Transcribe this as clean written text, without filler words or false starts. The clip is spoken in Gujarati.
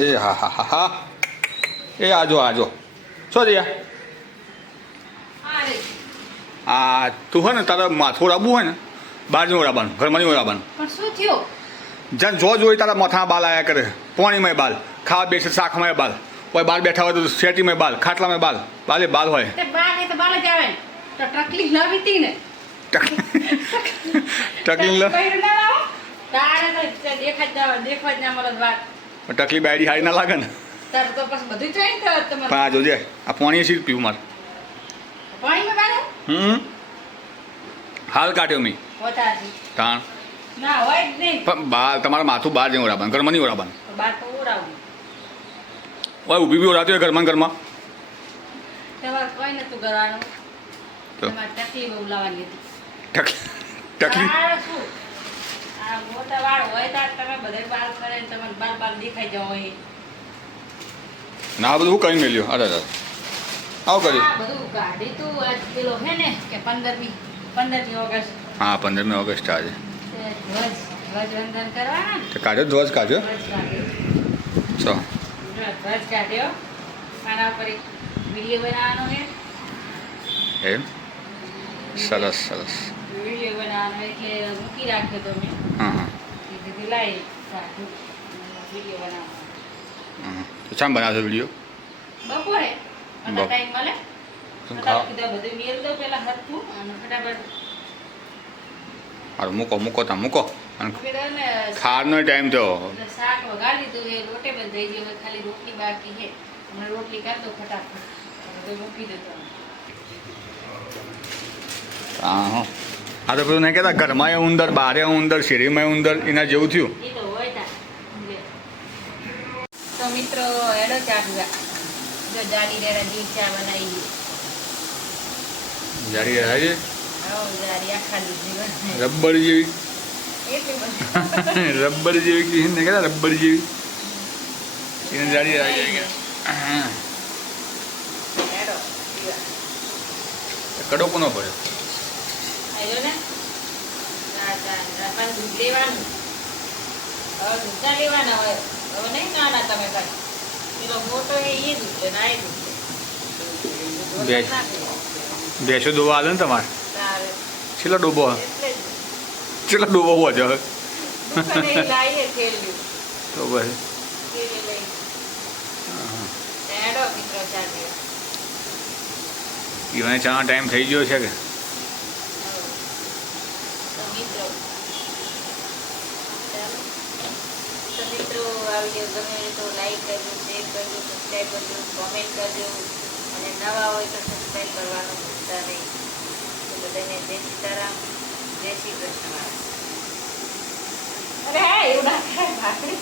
એ હા હા હા હા એ આજો આજો શું થયા આ તું હોય ને તારા માથું રાબવું હોય ને બહાર નહીં ઓરાબાનું ઘરમાં નહીં ઓરાબાનું પણ શું થયું જ્યાં જો જોઈ તારા માથામાં બાલ આવ્યા કરે પાણીમાં બાલ ખાવા બેસે શાકમાં બાલ કોઈ બહાર બેઠા હોય તો શેટીમાં બાલ ખાટલામાં બાલ બાલે બાલ હોય તે બાલ એ તો બાલ જ આવે તો ટકલી લાવી હતી ને ટકલી તારે તો દેખવા જ ના મળે વાત ટકલી બાયડી હારી ના લાગે ને તારે તો પછી બધું જોઈ તો તમારે પણ આ જોજે આ પાણી સીટ પીવું મારે પાણીમાં બારે હાલ કાઢ્યો મેં હોતાજી તાણ ના હોય જ નહીં પણ બાર તમારા માથું બહાર નહીં ઓરાબાનું ઘરમાં નહીં ઓરાબાનું બાર તો ઉડાવું ઓય ઊભી બી ઓરાતી હોય ઘરમાં તમારે કોઈ નતું કરવાનું તો તમારે તકલીફ બહુ લાવવાની હતી ટકલી તારે શું આ મોટા વાળ હોય તાર તમે બધે બાલ કરે ને તમને બાલ દેખાઈ જાવ હોય ના આ બધું હું કરી મેલ્યો અરે અરે આવું કર્યું આ બધું કાઢી તું આજ પેલો હે ને કે 15મી ઓગસ્ટ હા 15મી ઓગસ્ટ આજે ધ્વજવંદન કરવાના તો કાઢ્યો ધ્વજ કાઢ્યો ધ્વજ કાઢ્યો આના પર એક વિડીયો બનાવવાનો છે એમ સરસ સરસ વિડીયો બનાવવાનો એટલે મૂકી રાખ્યો તો મેં હા હા કીધું લાઈ કાઢું વિડીયો બનાવવાનો તો શામ બનાવશો વિડીયો બપોરે અને ટાઈમ મળે શું ફટાફટ કીધું બધું મેલ દો પેલા હરખું અને ફટાફટ સારું મૂકો તા મૂકો અને કીધું ને ખાવાનો ટાઈમ થયો શાક વગાડી દીધું એ લોટે બંધ થઈ ગયો ખાલી રોટલી બાકી છે હમણાં રોટલી કરી દો ફટાફટ બધું મૂકી દેતો હા આ તો પેલું નહીં કહેતા ઘરમાં એ ઉંદર બહારે ઉંદર શેરીમાં ઉંદર એના જેવું થયું એ તો હોય તા તો મિત્રો એડો ચા પીવા જો જાડી રેરા જી ચા બનાવી જારી છે જાડી આખા દીધી રબર જેવી એટલી રબર જેવી કે નહીં કહેતા રબર જેવી એને જારી આવી ગયા એડો પીવા કડો કોનો પડ્યો આયો ને પણ દૂધ લેવાનું હવે દૂધ ના લેવાના હોય હવે નહીં નાના તમે કાંઈ પેલો મોટો એ દૂધ લે ના એ દૂધ લે ભેંસો દોવા આવે ને તમારે તારે છેલ્લો ડૂબો એટલે જ છેલ્લો ડૂબો હોવો છે દુકાને લાવીએ થેલી તો બસ થેલી લઈ એડો મિત્રો ચાલે પીવાને ચાનો ટાઈમ થઈ ગયો છે કે મિત્રો આ વિડીયો ગમે તો લાઈક કરજો શેર કરજો સબસ્ક્રાઈબ કરજો કોમેન્ટ કરજો અને નવા હોય તો સબસ્ક્રાઈબ કરવાનું ભૂલતા નહીં તો બધાને જય સીતારામ જય શ્રી કૃષ્ણ અરે હા એવું ના થાય ભાખરી